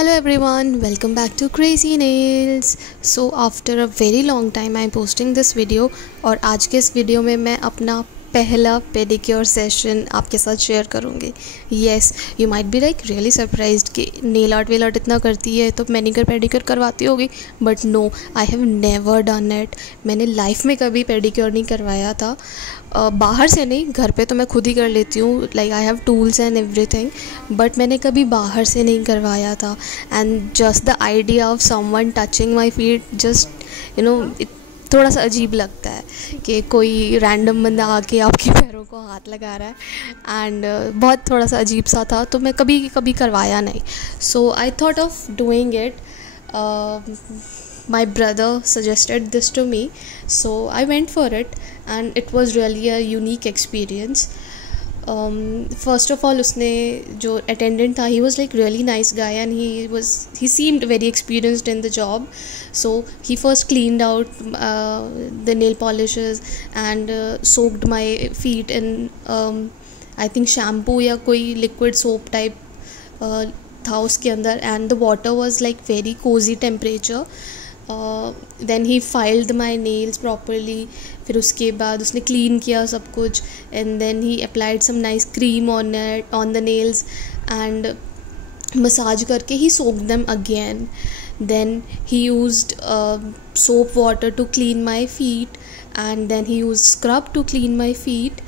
Hello everyone, welcome back to Crazy Nails. So after a very long time I am posting this video और आज के इस video में मैं अपना पहला पेडिक्योर सेशन आपके साथ शेयर करूँगी. Yes, you might be like really surprised कि नेल आर्ट वेल आर्ट इतना करती है तो मैनिक्योर पेडिक्योर करवाती होगी, but no, I have never done it. मैंने लाइफ में कभी पेडिक्योर नहीं करवाया था. बाहर से नहीं, घर पे तो मैं खुद ही कर लेती हूँ, like I have tools and everything, but मैंने कभी बाहर से नहीं करवाया था. And just the idea of someone touching my feet, just you know, थोड़ा सा अजीब लगता है कि कोई रैंडम बंदा आके आपके पैरों को हाथ लगा रहा है. एंड बहुत थोड़ा सा अजीब सा था, तो मैं कभी करवाया नहीं. So I thought of doing it. My brother suggested this to me, so I went for it and it was really a unique experience. First of all, उसने जो attendant था, he was like really nice guy and he seemed very experienced in the job. So he first cleaned out the nail polishes and soaked my feet in I think shampoo या कोई liquid soap type था उसके अंदर, and the water was like very cozy temperature. Then he filed my nails properly. फिर उसके बाद उसने clean किया सब कुछ, and then he applied some nice cream on the nails and massage करके he soaked them again. Then he used soap water to clean my feet and then he used scrub to clean my feet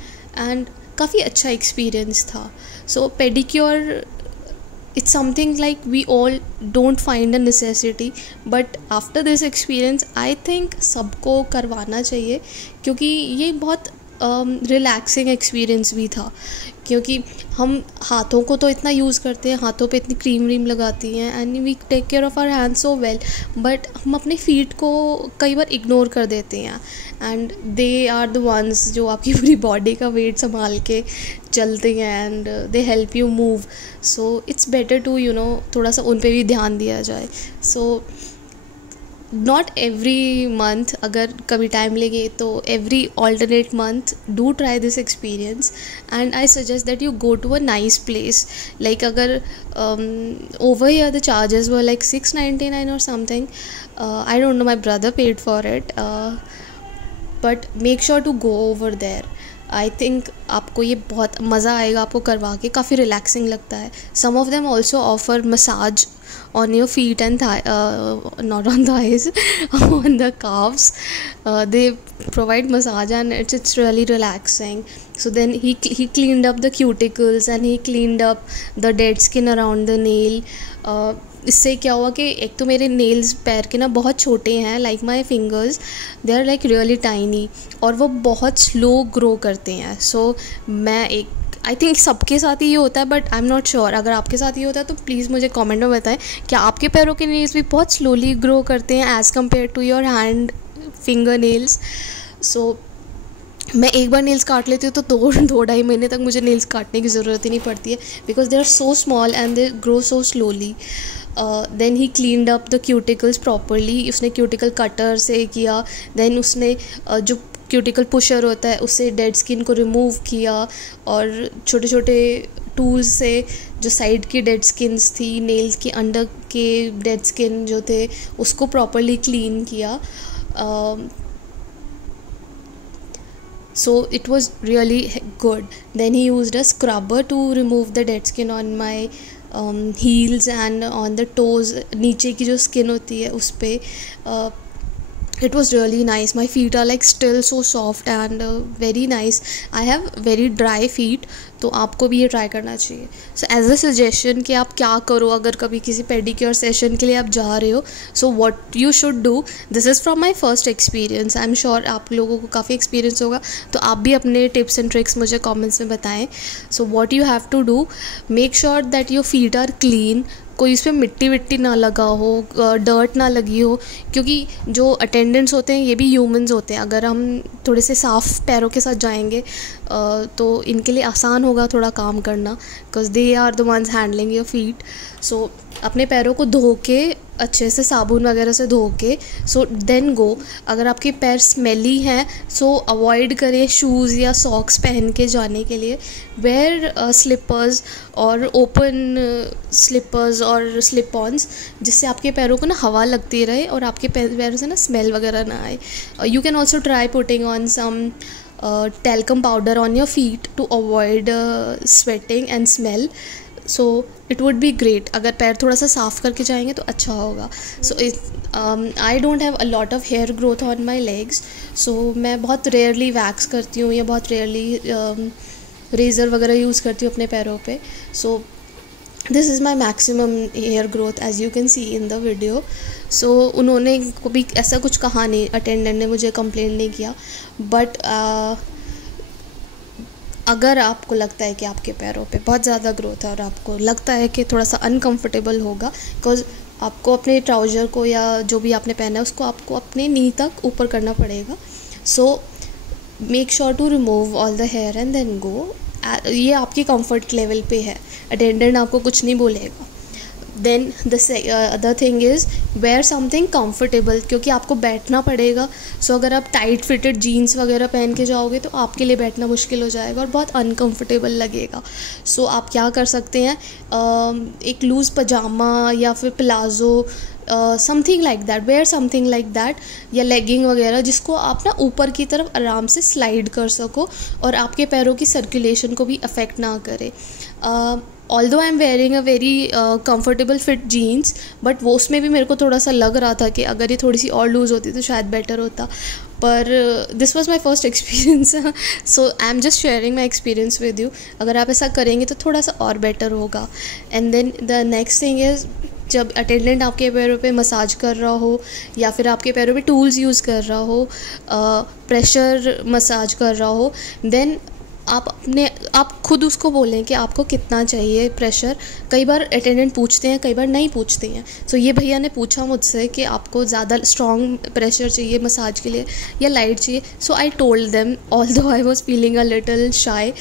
and काफ़ी अच्छा experience था. So pedicure, it's something like we all don't find a necessity, but after this experience I think सबको करवाना चाहिए, क्योंकि ये बहुत relaxing experience भी था. क्योंकि हम हाथों को तो इतना यूज़ करते हैं, हाथों पे इतनी क्रीम व्रीम लगाती हैं and we take care of our hand so well, but हम अपने फीट को कई बार इग्नोर कर देते हैं and they are the ones जो आपकी पूरी बॉडी का वेट संभाल के चलते हैं and they help you move. So it's better to थोड़ा सा उन पे भी ध्यान दिया जाए. सो नॉट एवरी मंथ, अगर कभी टाइम लगे तो every alternate month do try this experience and I suggest that you go to a nice place. Like अगर over here the charges were like $6.99 or something. I don't know, my brother paid for it, but make sure to go over there. I think आपको ये बहुत मज़ा आएगा, आपको करवा के काफ़ी रिलैक्सिंग लगता है. Some of them also offer massage on your feet and not on thighs, on the calves. They provide massage and it's really relaxing. So then he cleaned up the cuticles and he cleaned up the dead skin around the nail. इससे क्या हुआ कि एक तो मेरे nails पैर के ना बहुत छोटे हैं, like my fingers, they are like really tiny, और वो बहुत स्लो ग्रो करते हैं. सो मैं आई थिंक सबके साथ ही ये होता है, but I am not sure. अगर आपके साथ ये होता है तो प्लीज़ मुझे कमेंट में बताएं कि आपके पैरों के नेल्स भी बहुत स्लोली ग्रो करते हैं as compare to your hand finger nails. So मैं एक बार नेल्स काट लेती हूँ तो दो ढाई महीने तक मुझे नेल्स काटने की ज़रूरत ही नहीं पड़ती है, because they are so small and they grow so slowly. Then he cleaned up the cuticles properly. उसने क्यूटिकल कटर से किया. देन उसने जो क्यूटिकल पुशर होता है उससे डेड स्किन को रिमूव किया, और छोटे छोटे टूल्स से जो साइड की डेड स्किन्स थी, नेल्स के अंडर के डेड स्किन जो थे, उसको प्रॉपरली क्लीन किया. So it was really good. Then he used a scrubber to remove the dead skin on my heels and on the toes. नीचे की जो skin होती है उस पे. It was really nice. My feet are like still so soft and very nice. I have very dry feet, तो आपको भी ये ट्राई करना चाहिए. सो एज अ सजेशन कि आप क्या करो अगर कभी किसी पेडिक्योर सेशन के लिए आप जा रहे हो. सो what you should do, this is from my first experience. I am sure आप लोगों को काफ़ी एक्सपीरियंस होगा, तो आप भी अपने टिप्स एंड ट्रिक्स मुझे कमेंट्स में बताएं. So what you have to do, make sure that your feet are clean. कोई इस पर मिट्टी विट्टी ना लगा हो, डर्ट ना लगी हो, क्योंकि जो अटेंडेंट्स होते हैं ये भी ह्यूमंस होते हैं. अगर हम थोड़े से साफ़ पैरों के साथ जाएंगे तो इनके लिए आसान होगा थोड़ा काम करना, because they are the ones handling your feet. So अपने पैरों को धो के अच्छे से साबुन वगैरह से धो के, सो देन गो। अगर आपके पैर स्मेली हैं सो अवॉइड करें शूज़ या सॉक्स पहन के जाने के लिए। वेयर स्लिपर्स और ओपन स्लिपर्स और स्लिप ऑन्स, जिससे आपके पैरों को ना हवा लगती रहे और आपके पैरों से ना स्मेल वगैरह ना आए। You can also try putting on some talcum powder on your feet to avoid sweating and smell. So it would be great. अगर पैर थोड़ा सा साफ़ करके जाएंगे तो अच्छा होगा। So I don't have a lot of hair growth on my legs, so मैं बहुत रेयरली वैक्स करती हूँ या बहुत रेयरली रेज़र वगैरह यूज़ करती हूँ अपने पैरों पे। So this is my maximum hair growth as you can see in the video. So उन्होंने कभी ऐसा कुछ कहा नहीं, अटेंडेंट ने मुझे कंप्लेन नहीं किया। बट अगर आपको लगता है कि आपके पैरों पे बहुत ज़्यादा ग्रोथ है और आपको लगता है कि थोड़ा सा अनकंफर्टेबल होगा, बिकॉज आपको अपने ट्राउज़र को या जो भी आपने पहना है उसको आपको अपने नी तक ऊपर करना पड़ेगा। So make sure to remove all the hair and then go. ये आपकी कंफर्ट लेवल पे है, अटेंडेंट आपको कुछ नहीं बोलेगा। Then the other thing is wear something comfortable, क्योंकि आपको बैठना पड़ेगा। सो अगर आप टाइट फिटेड जीन्स वगैरह पहन के जाओगे तो आपके लिए बैठना मुश्किल हो जाएगा और बहुत अनकंफर्टेबल लगेगा। सो आप क्या कर सकते हैं, एक लूज़ पजामा या फिर palazzo, something like that, wear something like that, या लेगिंग वगैरह जिसको आप ना ऊपर की तरफ आराम से स्लाइड कर सको और आपके पैरों की सर्कुलेशन को भी अफेक्ट ना करे। Although I am wearing a very comfortable fit jeans, but वो उसमें भी मेरे को थोड़ा सा लग रहा था कि अगर ये थोड़ी सी और लूज़ होती तो शायद बेटर होता। पर this was my first experience, so I am just sharing my experience with you. अगर आप ऐसा करेंगे तो थोड़ा सा और बेटर होगा। And then the next thing is, जब अटेंडेंट आपके पैरों पे मसाज कर रहा हो या फिर आपके पैरों पे टूल्स यूज़ कर रहा हो, प्रेशर मसाज कर रहा हो, देन आप खुद उसको बोलें कि आपको कितना चाहिए प्रेशर। कई बार अटेंडेंट पूछते हैं, कई बार नहीं पूछते हैं। सो ये भैया ने पूछा मुझसे कि आपको ज़्यादा स्ट्रॉन्ग प्रेशर चाहिए मसाज के लिए या लाइट चाहिए। So I told them, although I was feeling a little shy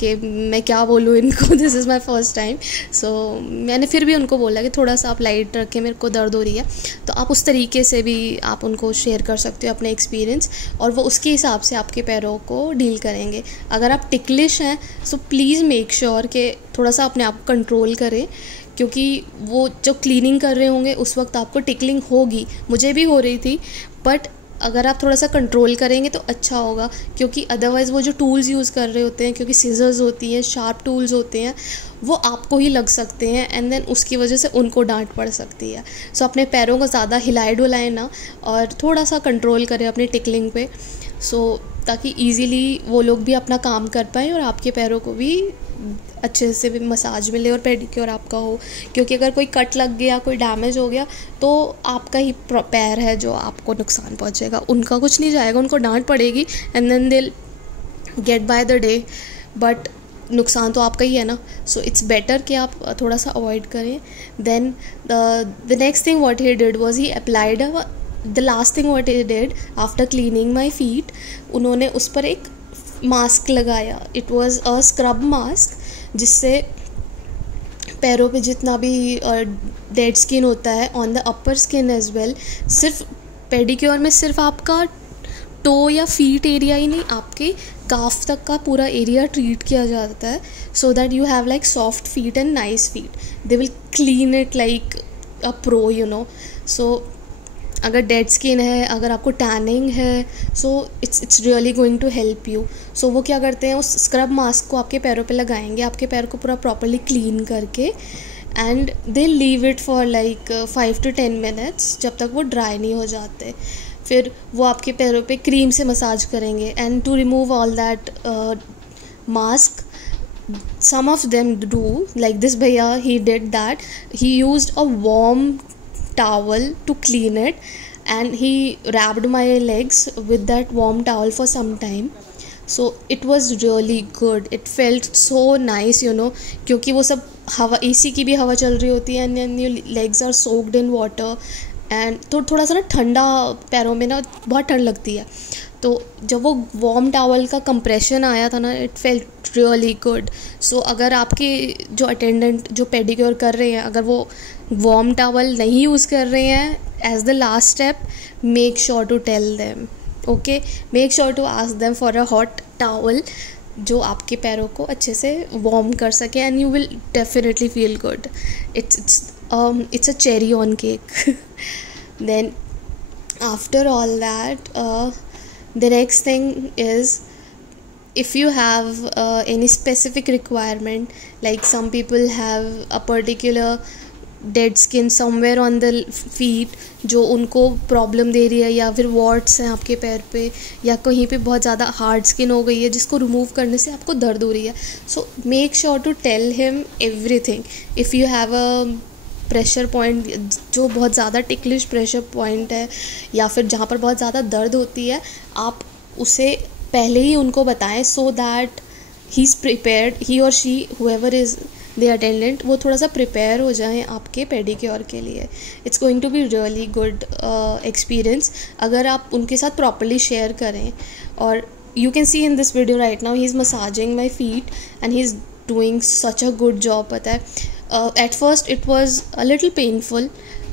कि मैं क्या बोलूँ इनको, this is my first time. So मैंने फिर भी उनको बोला कि थोड़ा सा आप लाइट रखें, मेरे को दर्द हो रही है। तो आप उस तरीके से भी आप उनको शेयर कर सकते हो अपने एक्सपीरियंस, और वो उसके हिसाब से आपके पैरों को डील करेंगे। अगर आप टिकलिश हैं सो प्लीज़ मेक श्योर कि थोड़ा सा अपने आप को कंट्रोल करें, क्योंकि वो जो क्लीनिंग कर रहे होंगे उस वक्त आपको टिकलिंग होगी, मुझे भी हो रही थी। बट अगर आप थोड़ा सा कंट्रोल करेंगे तो अच्छा होगा, क्योंकि अदरवाइज़ वो जो टूल्स यूज़ कर रहे होते हैं, क्योंकि सीजर्स होती हैं, शार्प टूल्स होते हैं, वो आपको ही लग सकते हैं एंड देन उसकी वजह से उनको डांट पड़ सकती है। सो अपने पैरों को ज़्यादा हिलाए डुलाएं ना और थोड़ा सा कंट्रोल करें अपनी टिकलिंग पे, सो ताकि ईज़िली वो लोग भी अपना काम कर पाएँ और आपके पैरों को भी अच्छे से भी मसाज मिले और पेडिक्योर आपका हो। क्योंकि अगर कोई कट लग गया, कोई डैमेज हो गया, तो आपका ही पैर है जो आपको नुकसान पहुंचेगा, उनका कुछ नहीं जाएगा। उनको डांट पड़ेगी and then they get by the day, but नुकसान तो आपका ही है ना। सो इट्स बेटर कि आप थोड़ा सा अवॉइड करें। Then the next thing what he did was he applied the last thing what he did after cleaning my feet, उन्होंने उस पर एक मास्क लगाया। It was a scrub mask, जिससे पैरों पे जितना भी डेड स्किन होता है on the upper skin as well, सिर्फ पेडिक्योर में सिर्फ आपका टो या फीट एरिया ही नहीं, आपके काफ तक का पूरा एरिया ट्रीट किया जाता है, so that you have like soft feet and nice feet. They will clean it like a pro, you know. So अगर डेड स्किन है, अगर आपको टैनिंग है, so it's really going to help you. So वो क्या करते हैं, उस स्क्रब मास्क को आपके पैरों पे लगाएंगे, आपके पैर को पूरा प्रॉपरली क्लीन करके, and they leave it for like 5 to 10 minutes, जब तक वो ड्राई नहीं हो जाते। फिर वो आपके पैरों पे क्रीम से मसाज करेंगे, and to remove all that mask, some of them do, like this bhaiya, he did that. He used a warm towel to clean it, and he wrapped my legs with that warm towel for some time. So it was really good, it felt so nice, you know, क्योंकि वो सब हवा, AC की भी हवा चल रही होती है, and your legs are soaked in water, and तो थोड़ा सा ना ठंडा, पैरों में ना बहुत ठंड लगती है, तो जब वो वार्म टावल का कंप्रेशन आया था ना, इट फेल्ट रियली गुड. सो अगर आपके जो अटेंडेंट जो पेडिक्योर कर रहे हैं, अगर वो वार्म टावल नहीं यूज़ कर रहे हैं as the last step, make sure to tell them. Okay, make sure to ask them for a hot towel जो आपके पैरों को अच्छे से वार्म कर सके, and you will definitely feel good. It's a cherry on cake. Then after all that, the next thing is, if you have any specific requirement, like some people have a particular dead skin somewhere on the feet जो उनको problem दे रही है, या फिर watts हैं आपके पैर पे, या कहीं पे बहुत ज़्यादा हार्ड स्किन हो गई है जिसको रिमूव करने से आपको दर्द हो रही है. So make sure to tell him everything. If you have a pressure point जो बहुत ज़्यादा टिकलिश प्रेशर पॉइंट है, या फिर जहाँ पर बहुत ज़्यादा दर्द होती है, आप उसे पहले ही उनको बताएं, so that he is prepared, he और she whoever is the attendant, वो थोड़ा सा प्रिपेयर हो जाएं आपके पेडिक्योर के लिए. It's going to be really good experience अगर आप उनके साथ प्रॉपरली शेयर करें. और you can see in this video right now he is massaging my feet and he is doing such a good job. पता है, at first it was a little painful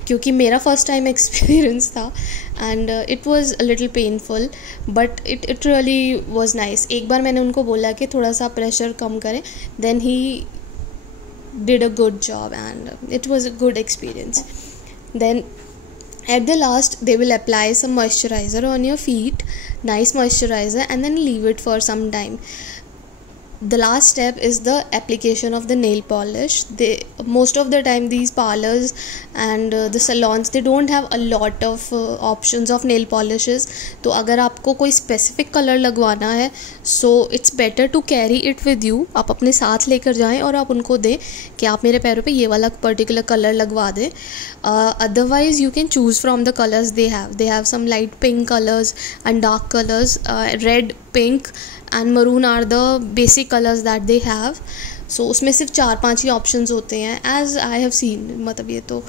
क्योंकि मेरा फर्स्ट टाइम एक्सपीरियंस था, and it was a little painful, but it really was nice. एक बार मैंने उनको बोला कि थोड़ा सा प्रेशर कम करें, then he did a good job, and it was a good experience. Then at the last they will apply some moisturizer on your feet, nice moisturizer, and then leave it for some time. The last step is the application of the nail polish. Most of the time these parlors and the salons, they don't have a lot of options of nail polishes. तो अगर आपको कोई specific color लगवाना है, so it's better to carry it with you. आप अपने साथ लेकर जाएं और आप उनको दें कि आप मेरे पैरों पे ये वाला particular color लगवा दें. Otherwise you can choose from the colors they have. They have some light pink colors and dark colors. Red, pink and maroon are the basic colors that they have. So उसमें सिर्फ 4-5 ही options होते हैं as I have seen. मतलब ये तो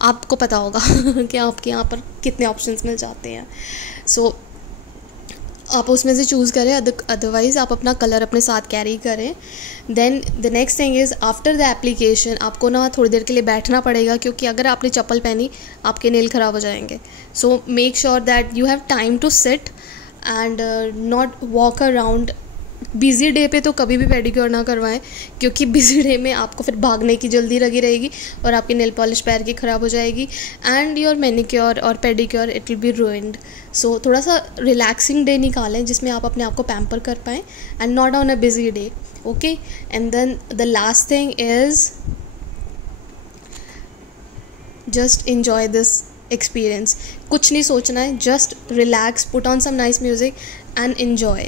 आपको पता होगा कि आपके यहाँ पर कितने options मिल जाते हैं. So आप उसमें से चूज़ करें, अदरवाइज़ आप अपना कलर अपने साथ कैरी करें. Then the next thing is after the application आपको ना थोड़ी देर के लिए बैठना पड़ेगा, क्योंकि अगर आपने चप्पल पहनी आपके नेल ख़राब हो जाएंगे. So make sure that you have time to sit and not walk around. Busy day पे तो कभी भी पेडिक्योर ना करवाएं, क्योंकि बिज़ी डे में आपको फिर भागने की जल्दी लगी रहेगी और आपकी नेल पॉलिश पैर की ख़राब हो जाएगी, एंड योर मैनिक्योर और pedicure it will be ruined. So थोड़ा सा रिलैक्सिंग डे निकालें जिसमें आप अपने आप को पैम्पर कर पाएँ, and not on a busy day. Okay, and then the last thing is just enjoy this experience. कुछ नहीं सोचना है, just relax, put on some nice music and enjoy.